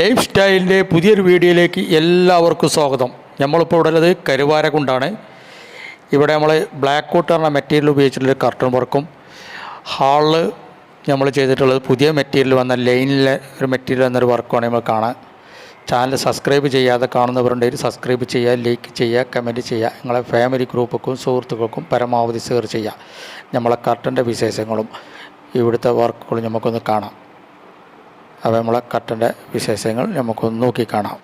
Life സ്റ്റൈലിൻ്റെ പുതിയൊരു വീഡിയോയിലേക്ക് എല്ലാവർക്കും സ്വാഗതം. നമ്മളിപ്പോൾ ഉള്ളത് കരുവാരക്കുണ്ടാണ്. ഇവിടെ നമ്മൾ ബ്ലാക്ക് കോട്ട് പറഞ്ഞ മെറ്റീരിയൽ ഉപയോഗിച്ചിട്ടുള്ള കർട്ടൺ വർക്കും ഹാളിൽ നമ്മൾ ചെയ്തിട്ടുള്ളത് പുതിയ മെറ്റീരിയൽ വന്ന ലൈനിലെ ഒരു മെറ്റീരിയൽ എന്നൊരു വർക്കുമാണ് നമ്മൾ കാണാൻ. ചാനൽ സബ്സ്ക്രൈബ് ചെയ്യാതെ കാണുന്നവരുണ്ടെങ്കിൽ സബ്സ്ക്രൈബ് ചെയ്യുക, ലൈക്ക് ചെയ്യുക, കമൻറ്റ് ചെയ്യുക. നിങ്ങളെ ഫാമിലി ഗ്രൂപ്പുക്കും സുഹൃത്തുക്കൾക്കും പരമാവധി ഷെയർ ചെയ്യുക. നമ്മളെ കർട്ടൻ്റെ വിശേഷങ്ങളും ഇവിടുത്തെ വർക്കുകളും നമുക്കൊന്ന് കാണാം. അപ്പോൾ നമ്മളെ കർട്ടൻ്റെ വിശേഷങ്ങൾ നമുക്കൊന്ന് നോക്കി കാണാം.